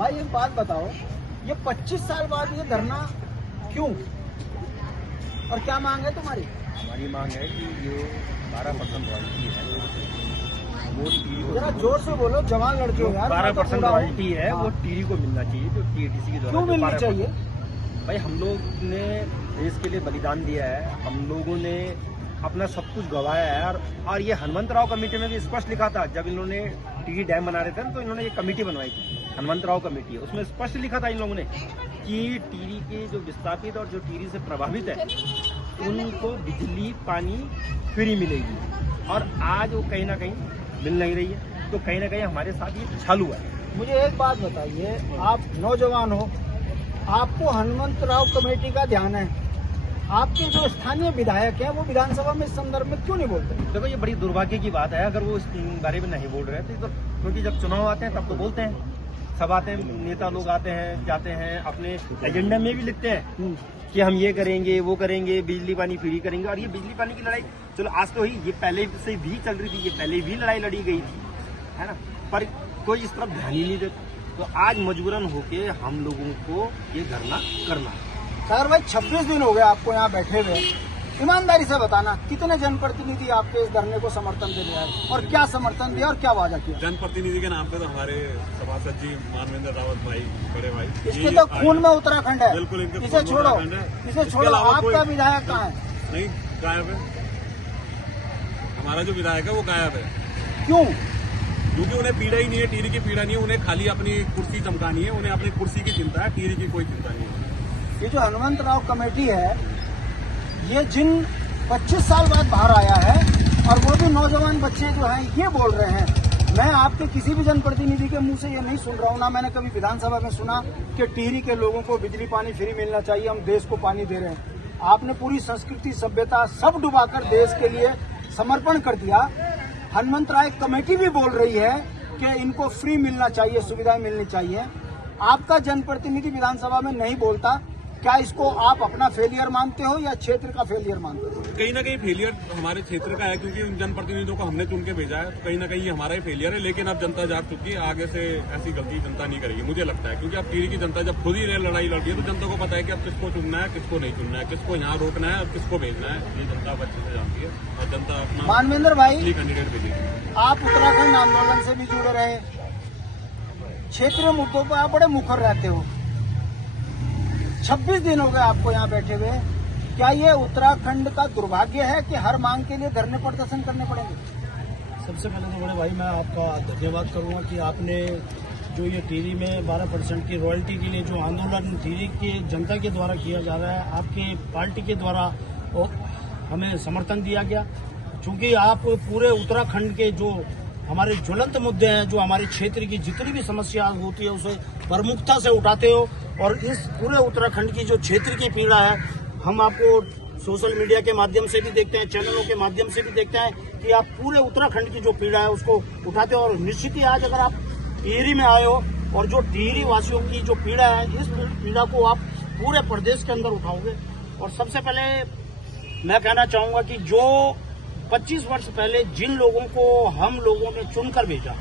भाई एक बात बताओ, ये 25 साल बाद ये धरना क्यों और क्या मांग है तुम्हारी? हमारी मांग है कि ये 12% रॉयल्टी है वो टीरी को, जरा जोर से बोलो, जवान लड़के हो यार। 12% रॉयल्टी है वो टीरी को मिलना चाहिए, जो टीटीसी के द्वारा। क्यों मिलनी चाहिए? भाई हम लोग ने देश के लिए बलिदान दिया है, हम लोगों ने अपना सब कुछ गंवाया है। और ये हनुमंतराव कमेटी में भी स्पष्ट लिखा था, जब इन्होंने टीरी डैम बना रहे थे ना, तो इन्होंने ये कमेटी बनवाई थी, हनुमंतराव कमेटी है, उसमें स्पष्ट लिखा था इन लोगों ने कि टीरी के जो विस्थापित और जो टीरी से प्रभावित है उनको बिजली पानी फ्री मिलेगी। और आज वो कहीं ना कहीं मिल नहीं रही है, तो कहीं ना कहीं हमारे साथ ये चालू है। मुझे एक बात बताइए, आप नौजवान हो, आपको हनुमंतराव कमेटी का ध्यान है, आपके जो स्थानीय विधायक हैं वो विधानसभा में इस संदर्भ में क्यों नहीं बोलते? देखो ये बड़ी दुर्भाग्य की बात है अगर वो इस बारे में नहीं बोल रहे थे, तो क्योंकि जब चुनाव आते हैं तब तो बोलते हैं, सब आते हैं, नेता लोग आते हैं जाते हैं, अपने एजेंडा में भी लिखते हैं कि हम ये करेंगे वो करेंगे, बिजली पानी फ्री करेंगे। और ये बिजली पानी की लड़ाई चलो आज तो ही, ये पहले से भी चल रही थी, ये पहले भी लड़ाई लड़ी गई थी, है ना, पर कोई इस तरफ ध्यान ही नहीं देता। तो आज मजबूरन होके हम लोगों को ये धरना करना है। सर भाई 26 दिन हो गए आपको यहाँ बैठे हुए, ईमानदारी से बताना कितने जनप्रतिनिधि आपके इस धरने को समर्थन दे रहे हैं और क्या समर्थन दिया और क्या वादा किया? जनप्रतिनिधि के नाम पे तो हमारे सभासद जी मानवेंद्र रावत भाई, बड़े भाई, इसके तो खून में उत्तराखंड है। बिल्कुल, इनके इसे छोड़ो, इसे छोड़ो। आपका विधायक कहाँ है? नहीं, गायब है। हमारा जो विधायक है वो गायब है। क्यों? क्योंकि उन्हें पीड़ा ही नहीं है, टीरी की पीड़ा नहीं है, उन्हें खाली अपनी कुर्सी चमकानी है, उन्हें अपनी कुर्सी की चिंता है, टीरी की कोई चिंता नहीं है। ये जो हनुमंतराव कमेटी है, ये जिन 25 साल बाद बाहर आया है और वो भी नौजवान बच्चे जो हैं ये बोल रहे हैं, मैं आपके किसी भी जनप्रतिनिधि के मुंह से ये नहीं सुन रहा हूँ, ना मैंने कभी विधानसभा में सुना कि टिहरी के लोगों को बिजली पानी फ्री मिलना चाहिए, हम देश को पानी दे रहे हैं। आपने पूरी संस्कृति सभ्यता सब डुबाकर देश के लिए समर्पण कर दिया। हनुमंतराव कमेटी भी बोल रही है कि इनको फ्री मिलना चाहिए, सुविधाएं मिलनी चाहिए। आपका जनप्रतिनिधि विधानसभा में नहीं बोलता, क्या इसको आप अपना फेलियर मानते हो या क्षेत्र का फेलियर मानते हो? कहीं ना कहीं फेलियर हमारे क्षेत्र का है, क्योंकि उन जनप्रतिनिधियों को हमने चुन के भेजा है, तो कहीं ना कहीं ये हमारा ही फेलियर है। लेकिन अब जनता जाग चुकी है, आगे से ऐसी गलती जनता नहीं करेगी, मुझे लगता है। क्योंकि अब टीरी की जनता जब खुद ही लड़ाई लड़ती है तो जनता को पता है कि अब किसको चुनना है, किसको नहीं चुनना है, किसको यहाँ रोकना है और किसको भेजना है, ये जनता अच्छे से जानती है। और जनता अपना मानवेंद्र भाई, कैंडिडेट भेजेगी। आप उत्तराखंड आंदोलन से भी जुड़े रहे, क्षेत्रीय मुद्दों पर आप बड़े मुखर रहते हो। 26 दिन हो गए आपको यहाँ बैठे हुए, क्या ये उत्तराखंड का दुर्भाग्य है कि हर मांग के लिए धरने प्रदर्शन करने पड़ेंगे? सबसे पहले तो बड़े भाई मैं आपका धन्यवाद करूंगा कि आपने जो ये टिहरी में 12% की रॉयल्टी के लिए जो आंदोलन टिहरी की जनता के द्वारा किया जा रहा है, आपकी पार्टी के द्वारा हमें समर्थन दिया गया। चूंकि आप पूरे उत्तराखंड के जो हमारे ज्वलंत मुद्दे हैं, जो हमारे क्षेत्र की जितनी भी समस्या होती है उसे प्रमुखता से उठाते हो, और इस पूरे उत्तराखंड की जो क्षेत्र की पीड़ा है, हम आपको सोशल मीडिया के माध्यम से भी देखते हैं, चैनलों के माध्यम से भी देखते हैं कि आप पूरे उत्तराखंड की जो पीड़ा है उसको उठाते हो। और निश्चित ही आज अगर आप टिहरी में आए हो और जो टिहरी वासियों की जो पीड़ा है, इस पीड़ा को आप पूरे प्रदेश के अंदर उठाओगे। और सबसे पहले मैं कहना चाहूंगा कि जो 25 वर्ष पहले जिन लोगों को हम लोगों ने चुनकर भेजा,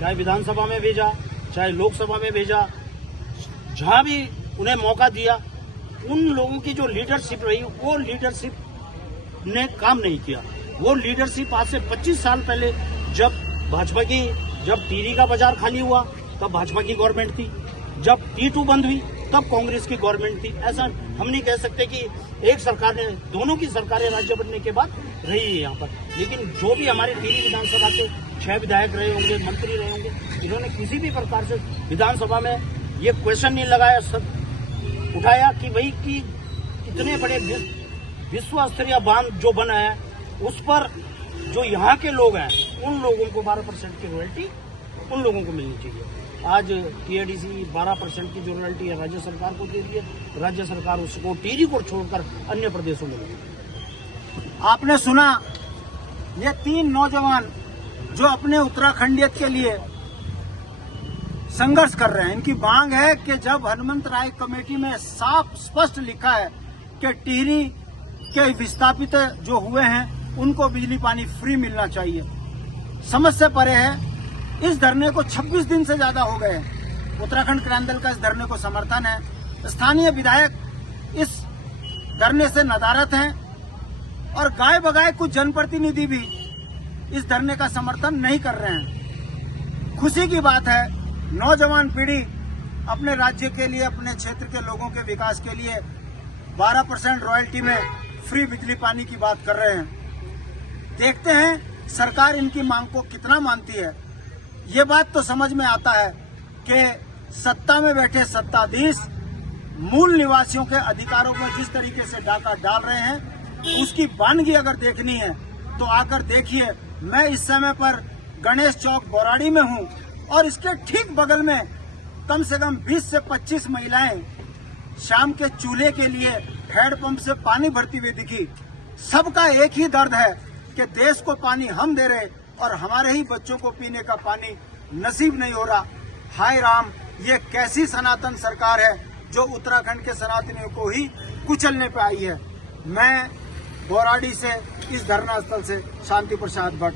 चाहे विधानसभा में भेजा, चाहे लोकसभा में भेजा, जहां भी उन्हें मौका दिया, उन लोगों की जो लीडरशिप रही वो लीडरशिप ने काम नहीं किया। वो लीडरशिप आज से 25 साल पहले जब टिहरी का बाजार खाली हुआ तब भाजपा की गवर्नमेंट थी, जब T2 बंद हुई तब कांग्रेस की गवर्नमेंट थी। ऐसा हम नहीं कह सकते कि एक सरकार ने, दोनों की सरकारें राज्य बनने के बाद रही है यहाँ पर। लेकिन जो भी हमारे टिहरी विधानसभा के 6 विधायक रहे होंगे, मंत्री रहे होंगे, इन्होंने किसी भी प्रकार से विधानसभा में ये क्वेश्चन नहीं लगाया, सब उठाया कि भाई कि कितने बड़े विश्व स्तरीय बांध जो बना है उस पर जो यहाँ के लोग हैं उन लोगों को 12% की रॉयल्टी उन लोगों को मिलनी चाहिए। आज TADC 12% की जो रॉयल्टी है राज्य सरकार को दे दी है, राज्य सरकार उसको टिहरी को छोड़कर अन्य प्रदेशों में देगी। आपने सुना, ये 3 नौजवान जो अपने उत्तराखंडियत के लिए संघर्ष कर रहे हैं, इनकी मांग है कि जब हनुमंतराव कमेटी में साफ स्पष्ट लिखा है कि टिहरी के विस्थापित जो हुए हैं उनको बिजली पानी फ्री मिलना चाहिए, समझ से परे है। इस धरने को 26 दिन से ज्यादा हो गए हैं। उत्तराखंड क्रांति दल का इस धरने को समर्थन है। स्थानीय विधायक इस धरने से नदारद हैं और गाय बगाए कुछ जनप्रतिनिधि भी इस धरने का समर्थन नहीं कर रहे हैं। खुशी की बात है, नौजवान पीढ़ी अपने राज्य के लिए, अपने क्षेत्र के लोगों के विकास के लिए 12% रॉयल्टी में फ्री बिजली पानी की बात कर रहे हैं। देखते हैं सरकार इनकी मांग को कितना मानती है। ये बात तो समझ में आता है कि सत्ता में बैठे सत्ताधीश मूल निवासियों के अधिकारों पर जिस तरीके से डाका डाल रहे हैं, उसकी वानगी अगर देखनी है तो आकर देखिए। मैं इस समय पर गणेश चौक बौराड़ी में हूं और इसके ठीक बगल में कम से कम 20 से 25 महिलाएं शाम के चूल्हे के लिए हैंडपंप से पानी भरती हुई दिखी। सबका एक ही दर्द है कि देश को पानी हम दे रहे और हमारे ही बच्चों को पीने का पानी नसीब नहीं हो रहा। हाय राम, ये कैसी सनातन सरकार है जो उत्तराखंड के सनातनियों को ही कुचलने पे आई है। मैं बौराड़ी से, इस धरना स्थल से शांति प्रसाद भट्ट।